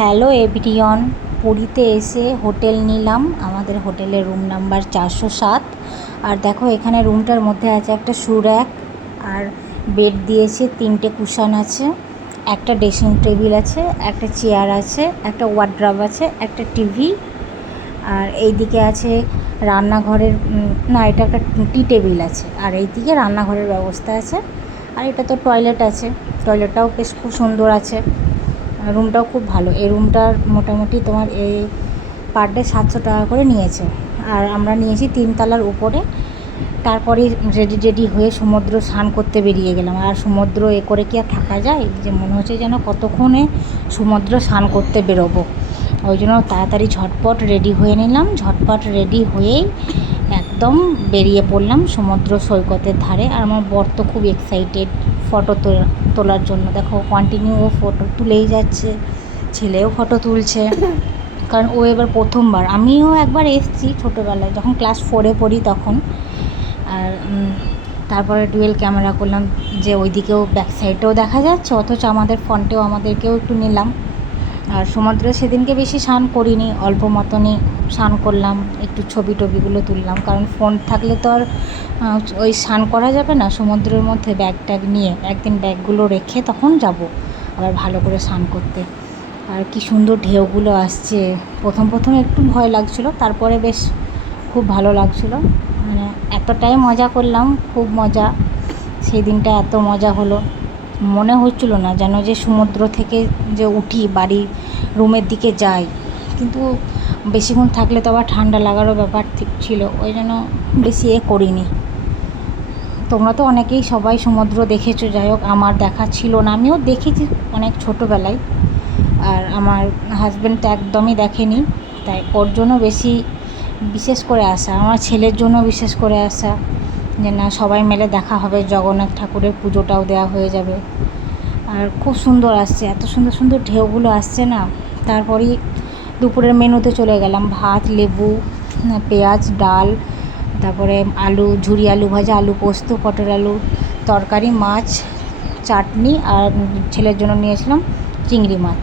Hello everyone, পুরীতে এসে hotel নিলাম। আমাদের হোটেলের রুম নাম্বার 407। আর দেখো এখানে রুমটার মধ্যে আছে একটা শু র্যাক, আর বেড দিয়েছে, 3টে কুশন আছে, একটা ড্রেসিং টেবিল আছে, একটা চেয়ার আছে, একটা ওয়ার্ড্রব আছে, একটা টিভি। আর এইদিকে আছে রান্নাঘরের, না এটা একটা টি টেবিল আছে, আর এইদিকে রান্নাঘরের ব্যবস্থা আছে। আর এটা তো টয়লেট আছে, টয়লেটটাও বেশ খুব সুন্দর আছে। রুমটাও খুব ভালো। এই রুমটার মোটামুটি তোমার এই পার ডে 700 টাকা করে নিয়েছে। আর আমরা নিয়েছি 3 তলার উপরে। তারপরে রেডি হয়ে সমুদ্র স্নান করতে বেরিয়ে গেলাম। আর সমুদ্র এ করে কি আর থাকা যায়, যে মনে হচ্ছে যেন কতক্ষণে সমুদ্র স্নান করতে বেরোবো। ওই জন্য তাড়াতাড়ি ঝটপট রেডি হয়ে নিলাম। ঝটপট রেডি হয়েই একদম বেরিয়ে পড়লাম সমুদ্র সৈকতের ধারে। আর আমার বর তো খুব এক্সাইটেড ফটো তোলার জন্য। দেখো কন্টিনিউ ও ফটো তুলেই যাচ্ছে, ছেলেও ফটো তুলছে, কারণ ও এবার প্রথমবার। আমিও একবার এসেছি ছোটোবেলায়, যখন ক্লাস 4-এ পড়ি তখন। আর তারপরে ডুয়েল ক্যামেরা করলাম, যে ওইদিকেও ব্যাক সাইডেও দেখা যাচ্ছে, অথচ আমাদের ফ্রন্টেও আমাদেরকেও একটু নিলাম। আর সমুদ্রে সেদিনকে বেশি স্নান করিনি, অল্প মতনই স্নান করলাম, একটু ছবি টবিগুলো তুললাম, কারণ ফোন থাকলে তো আর ওই স্নান করা যাবে না সমুদ্রের মধ্যে ব্যাগ ট্যাগ নিয়ে। একদিন ব্যাগগুলো রেখে তখন যাব আবার ভালো করে স্নান করতে। আর কি সুন্দর ঢেউগুলো আসছে। প্রথম একটু ভয় লাগছিলো, তারপরে বেশ খুব ভালো লাগছিলো। মানে এতটাই মজা করলাম, খুব মজা। সেই দিনটা এত মজা হলো, মনে হচ্ছিল না যেন যে সমুদ্র থেকে যে উঠি বাড়ি রুমের দিকে যাই। কিন্তু বেশিক্ষণ থাকলে তো আবার ঠান্ডা লাগারও ব্যাপার ছিল, ওই জন্য বেশি করিনি। তোমরা তো অনেকেই সবাই সমুদ্র দেখেছো, যাই হোক আমার দেখা ছিল না। আমিও দেখেছি অনেক ছোটোবেলায়, আর আমার হাজব্যান্ড তো একদমই দেখেনি, তাই ওর জন্য বেশি বিশেষ করে আসা, আমার ছেলের জন্য বিশেষ করে আসা, যে না সবাই মিলে দেখা হবে, জগন্নাথ ঠাকুরের পুজোটাও দেওয়া হয়ে যাবে। আর খুব সুন্দর আসছে, এত সুন্দর সুন্দর ঢেউগুলো আসছে না। তারপরেই দুপুরের মেনুতে চলে গেলাম। ভাত, লেবু, পেঁয়াজ, ডাল, তারপরে আলু, ঝুরি আলু ভাজা, আলু পোস্ত, পটল আলু তরকারি, মাছ, চাটনি, আর ছেলের জন্য নিয়েছিলাম চিংড়ি মাছ।